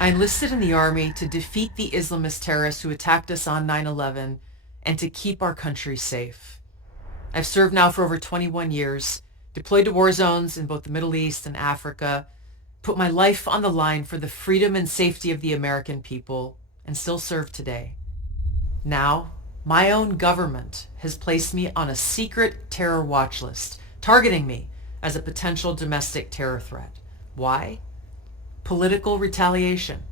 I enlisted in the Army to defeat the Islamist terrorists who attacked us on 9/11 and to keep our country safe. I've served now for over 21 years, deployed to war zones in both the Middle East and Africa, put my life on the line for the freedom and safety of the American people, and still serve today. Now, my own government has placed me on a secret terror watch list, targeting me as a potential domestic terror threat. Why? Political retaliation.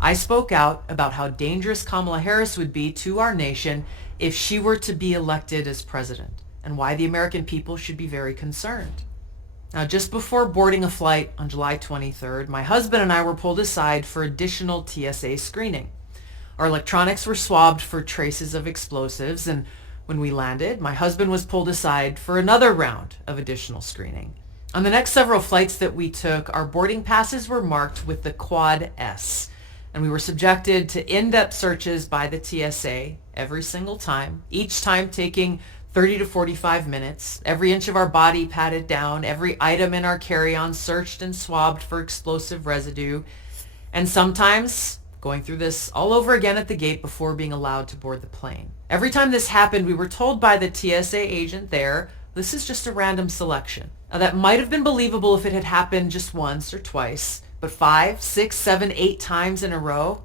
I spoke out about how dangerous Kamala Harris would be to our nation if she were to be elected as president, and why the American people should be very concerned. Now, just before boarding a flight on July 23rd, my husband and I were pulled aside for additional TSA screening. Our electronics were swabbed for traces of explosives, and when we landed, my husband was pulled aside for another round of additional screening. On the next several flights that we took, our boarding passes were marked with the Quad S, and we were subjected to in-depth searches by the TSA every single time, each time taking 30 to 45 minutes, every inch of our body patted down, every item in our carry-on searched and swabbed for explosive residue, and sometimes going through this all over again at the gate before being allowed to board the plane. Every time this happened, we were told by the TSA agent there, this is just a random selection. Now, that might have been believable if it had happened just once or twice, but 5, 6, 7, 8 times in a row?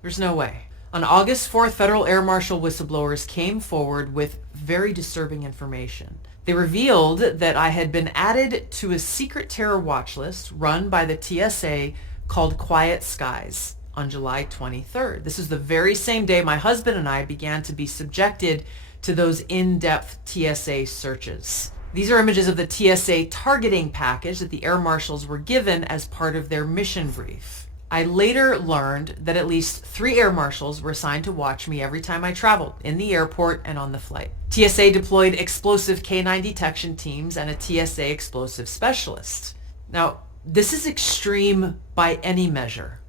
There's no way. On August 4th, Federal Air Marshal whistleblowers came forward with very disturbing information. They revealed that I had been added to a secret terror watch list run by the TSA called Quiet Skies on July 23rd. This is the very same day my husband and I began to be subjected to those in-depth TSA searches. These are images of the TSA targeting package that the air marshals were given as part of their mission brief. I later learned that at least 3 air marshals were assigned to watch me every time I traveled, in the airport and on the flight. TSA deployed explosive K-9 detection teams and a TSA explosive specialist. Now, this is extreme by any measure.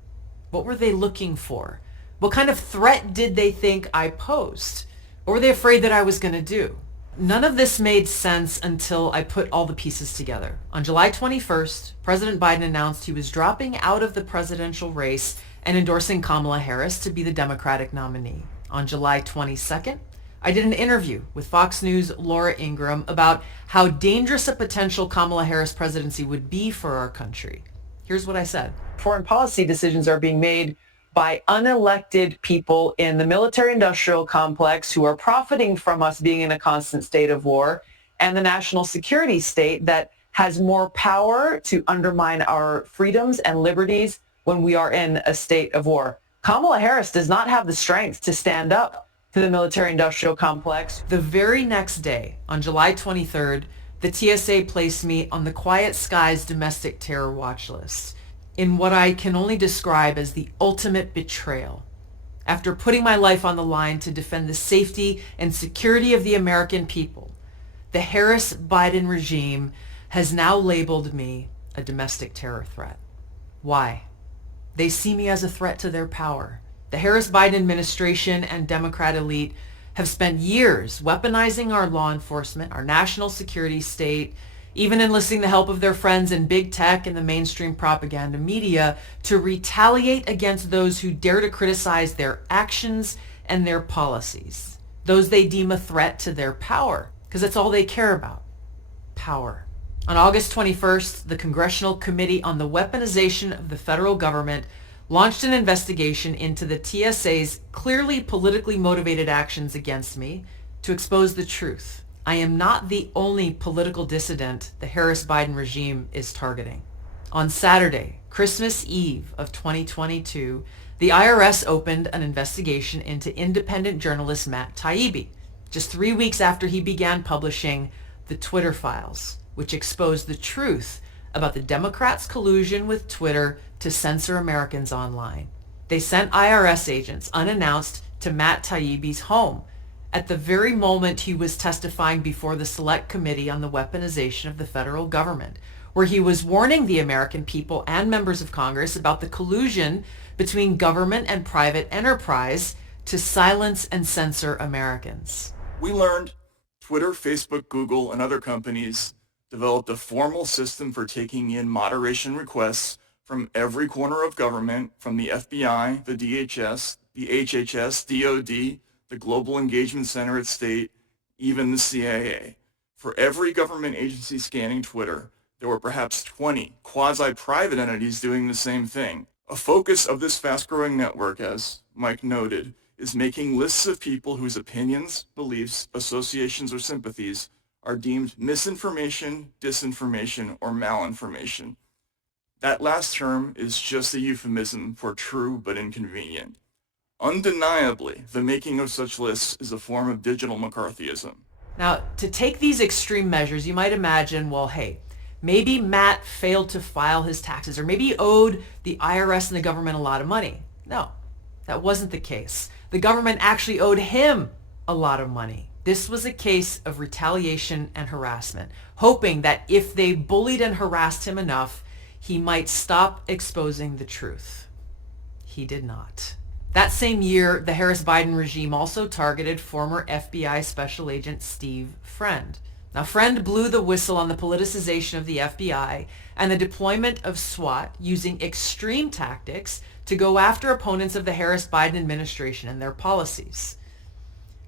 What were they looking for? What kind of threat did they think I posed? What were they afraid that I was going to do? None of this made sense until I put all the pieces together. On July 21st, President Biden announced he was dropping out of the presidential race and endorsing Kamala Harris to be the Democratic nominee. On July 22nd, I did an interview with Fox News' Laura Ingraham about how dangerous a potential Kamala Harris presidency would be for our country. Here's what I said. Foreign policy decisions are being made by unelected people in the military-industrial complex who are profiting from us being in a constant state of war, and the national security state that has more power to undermine our freedoms and liberties when we are in a state of war. Kamala Harris does not have the strength to stand up to the military-industrial complex. The very next day, on July 23rd, the TSA placed me on the Quiet Skies domestic terror watch list in what I can only describe as the ultimate betrayal. After putting my life on the line to defend the safety and security of the American people, the Harris-Biden regime has now labeled me a domestic terror threat. Why? They see me as a threat to their power. The Harris-Biden administration and Democrat elite have spent years weaponizing our law enforcement, our national security state, even enlisting the help of their friends in big tech and the mainstream propaganda media to retaliate against those who dare to criticize their actions and their policies, those they deem a threat to their power, because that's all they care about, power. On August 21st, the Congressional Committee on the Weaponization of the Federal Government launched an investigation into the TSA's clearly politically motivated actions against me to expose the truth. I am not the only political dissident the Harris-Biden regime is targeting. On Saturday, Christmas Eve of 2022, the IRS opened an investigation into independent journalist Matt Taibbi, just 3 weeks after he began publishing the Twitter Files, which exposed the truth about the Democrats' collusion with Twitter to censor Americans online. They sent IRS agents unannounced to Matt Taibbi's home at the very moment he was testifying before the Select Committee on the Weaponization of the Federal Government, where he was warning the American people and members of Congress about the collusion between government and private enterprise to silence and censor Americans. We learned Twitter, Facebook, Google, and other companies developed a formal system for taking in moderation requests from from every corner of government, from the FBI, the DHS, the HHS, DOD, the Global Engagement Center at State, even the CIA. For every government agency scanning Twitter, there were perhaps 20 quasi-private entities doing the same thing. A focus of this fast-growing network, as Mike noted, is making lists of people whose opinions, beliefs, associations, or sympathies are deemed misinformation, disinformation, or malinformation. That last term is just a euphemism for true but inconvenient. Undeniably, the making of such lists is a form of digital McCarthyism. Now, to take these extreme measures, you might imagine, well, hey, maybe Matt failed to file his taxes, or maybe he owed the IRS and the government a lot of money. No, that wasn't the case. The government actually owed him a lot of money. This was a case of retaliation and harassment, hoping that if they bullied and harassed him enough, he might stop exposing the truth. He did not. That same year, the Harris-Biden regime also targeted former FBI Special Agent Steve Friend. Now, Friend blew the whistle on the politicization of the FBI and the deployment of SWAT using extreme tactics to go after opponents of the Harris-Biden administration and their policies.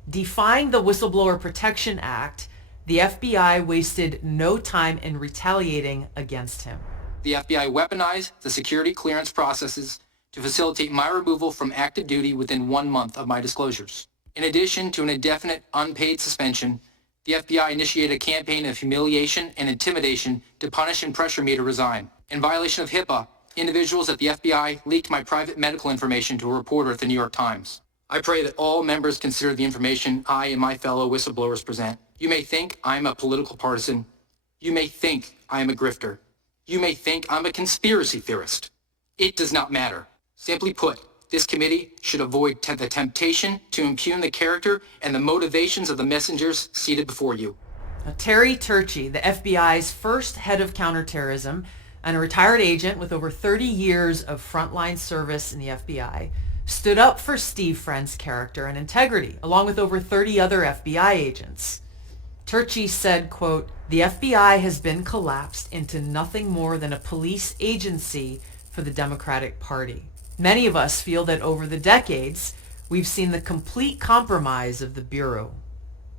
Defying the Whistleblower Protection Act, the FBI wasted no time in retaliating against him. The FBI weaponized the security clearance processes to facilitate my removal from active duty within 1 month of my disclosures. In addition to an indefinite unpaid suspension, the FBI initiated a campaign of humiliation and intimidation to punish and pressure me to resign. In violation of HIPAA, individuals at the FBI leaked my private medical information to a reporter at the New York Times. I pray that all members consider the information I and my fellow whistleblowers present. You may think I'm a political partisan. You may think I am a grifter. You may think I'm a conspiracy theorist. It does not matter. Simply put, this committee should avoid the temptation to impugn the character and the motivations of the messengers seated before you. Now, Terry Turchi, the FBI's first head of counterterrorism and a retired agent with over 30 years of frontline service in the FBI, stood up for Steve Friend's character and integrity, along with over 30 other FBI agents. Turchi said, quote, "The FBI has been collapsed into nothing more than a police agency for the Democratic Party. Many of us feel that over the decades, we've seen the complete compromise of the Bureau."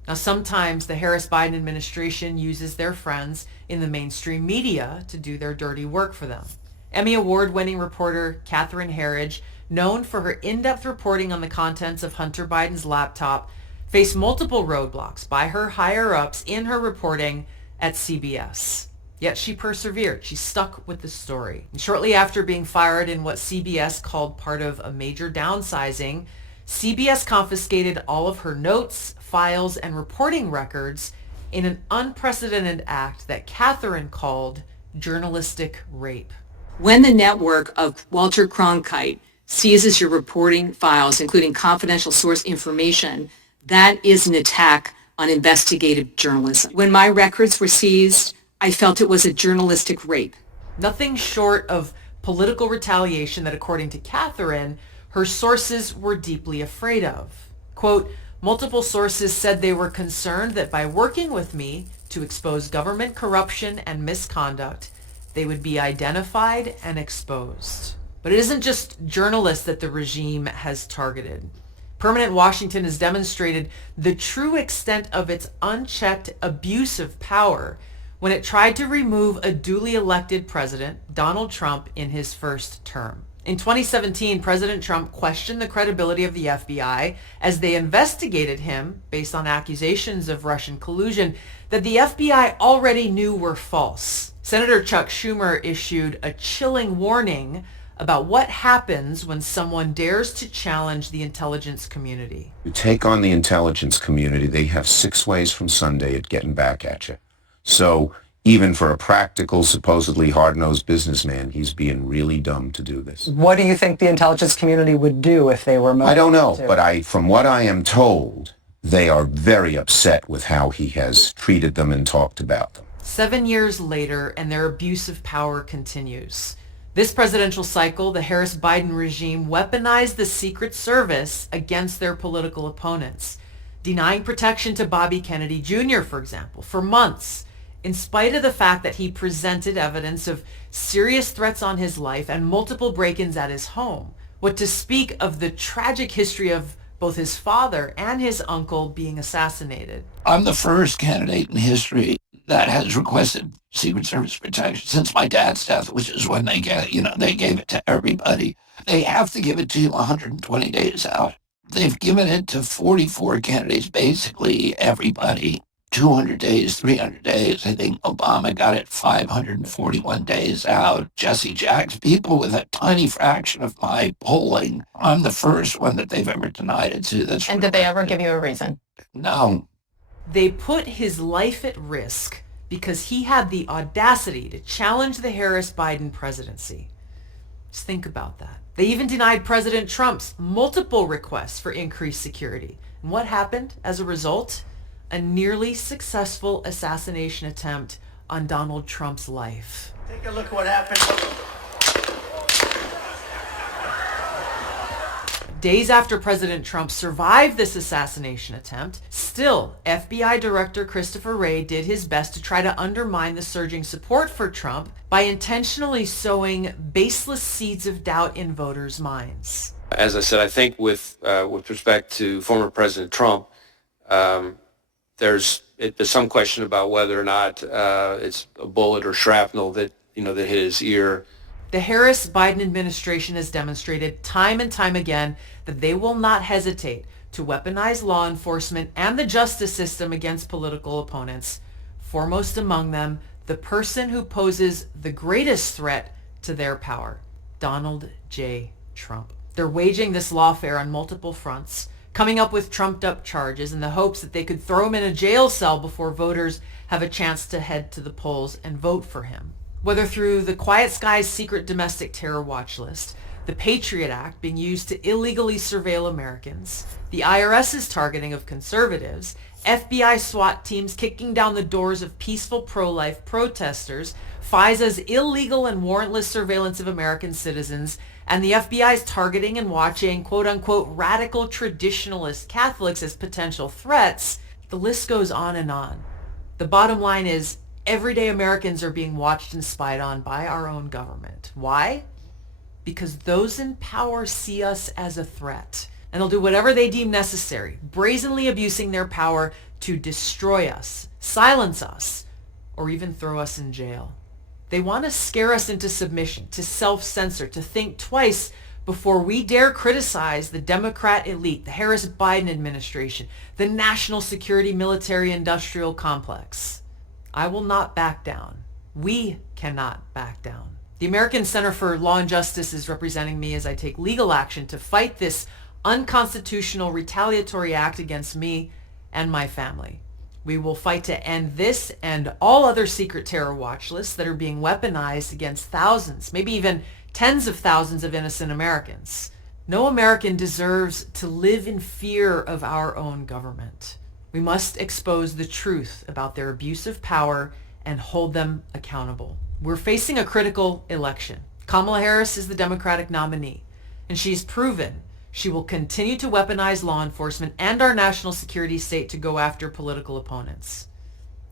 Now, sometimes the Harris-Biden administration uses their friends in the mainstream media to do their dirty work for them. Emmy Award-winning reporter Catherine Herridge, known for her in-depth reporting on the contents of Hunter Biden's laptop, faced multiple roadblocks by her higher-ups in her reporting at CBS. Yet she persevered. She stuck with the story. And shortly after being fired in what CBS called part of a major downsizing, CBS confiscated all of her notes, files, and reporting records in an unprecedented act that Catherine called journalistic rape. When the network of Walter Cronkite seizes your reporting files, including confidential source information, that is an attack on investigative journalism. When my records were seized, I felt it was a journalistic rape. Nothing short of political retaliation that, according to Catherine, her sources were deeply afraid of. Quote, "Multiple sources said they were concerned that by working with me to expose government corruption and misconduct, they would be identified and exposed." But it isn't just journalists that the regime has targeted. Permanent Washington has demonstrated the true extent of its unchecked abuse of power when it tried to remove a duly elected president, Donald Trump, in his first term. In 2017, President Trump questioned the credibility of the FBI as they investigated him based on accusations of Russian collusion that the FBI already knew were false. Senator Chuck Schumer issued a chilling warning about what happens when someone dares to challenge the intelligence community. You take on the intelligence community, they have 6 ways from Sunday at getting back at you. So even for a practical, supposedly hard-nosed businessman, he's being really dumb to do this. What do you think the intelligence community would do if they were motivated? I don't know, but from what I am told, they are very upset with how he has treated them and talked about them. 7 years later, and their abuse of power continues. This presidential cycle, the Harris-Biden regime weaponized the Secret Service against their political opponents, denying protection to Bobby Kennedy Jr., for example, for months, in spite of the fact that he presented evidence of serious threats on his life and multiple break-ins at his home. What to speak of the tragic history of both his father and his uncle being assassinated. I'm the first candidate in history that has requested Secret Service protection since my dad's death, which is when they gave it to everybody. They have to give it to you 120 days out. They've given it to 44 candidates, basically everybody. 200 days, 300 days. I think Obama got it 541 days out. Jesse Jackson, people with a tiny fraction of my polling. I'm the first one that they've ever denied it to. And did they ever give you a reason? No. They put his life at risk because he had the audacity to challenge the Harris-Biden presidency. Just think about that. They even denied President Trump's multiple requests for increased security. And what happened as a result? A nearly successful assassination attempt on Donald Trump's life. Take a look at what happened. Days after President Trump survived this assassination attempt, still, FBI Director Christopher Wray did his best to try to undermine the surging support for Trump by intentionally sowing baseless seeds of doubt in voters' minds. As I said, I think with respect to former President Trump, there's some question about whether or not it's a bullet or shrapnel that hit his ear. The Harris-Biden administration has demonstrated time and time again that they will not hesitate to weaponize law enforcement and the justice system against political opponents, foremost among them the person who poses the greatest threat to their power, Donald J. Trump. They're waging this lawfare on multiple fronts, coming up with trumped-up charges in the hopes that they could throw him in a jail cell before voters have a chance to head to the polls and vote for him. Whether through the Quiet Skies secret domestic terror watch list, the Patriot Act being used to illegally surveil Americans, the IRS's targeting of conservatives, FBI SWAT teams kicking down the doors of peaceful pro-life protesters, FISA's illegal and warrantless surveillance of American citizens, and the FBI's targeting and watching quote-unquote radical traditionalist Catholics as potential threats, the list goes on and on. The bottom line is, everyday Americans are being watched and spied on by our own government. Why? Because those in power see us as a threat, and they'll do whatever they deem necessary, brazenly abusing their power to destroy us, silence us, or even throw us in jail. They want to scare us into submission, to self-censor, to think twice before we dare criticize the Democrat elite, the Harris-Biden administration, the national security military-industrial complex. I will not back down. We cannot back down. The American Center for Law and Justice is representing me as I take legal action to fight this unconstitutional retaliatory act against me and my family. We will fight to end this and all other secret terror watch lists that are being weaponized against thousands, maybe even tens of thousands of innocent Americans. No American deserves to live in fear of our own government. We must expose the truth about their abuse of power and hold them accountable. We're facing a critical election. Kamala Harris is the Democratic nominee, and she's proven she will continue to weaponize law enforcement and our national security state to go after political opponents.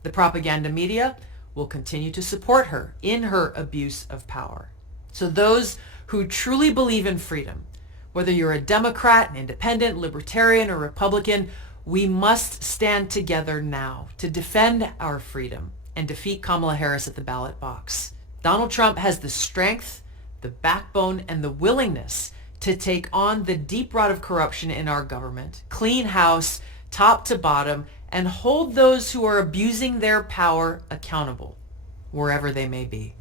The propaganda media will continue to support her in her abuse of power. So those who truly believe in freedom, whether you're a Democrat, an independent, libertarian, or Republican, we must stand together now to defend our freedom and defeat Kamala Harris at the ballot box. Donald Trump has the strength, the backbone, and the willingness to take on the deep rot of corruption in our government, clean house, top to bottom, and hold those who are abusing their power accountable, wherever they may be.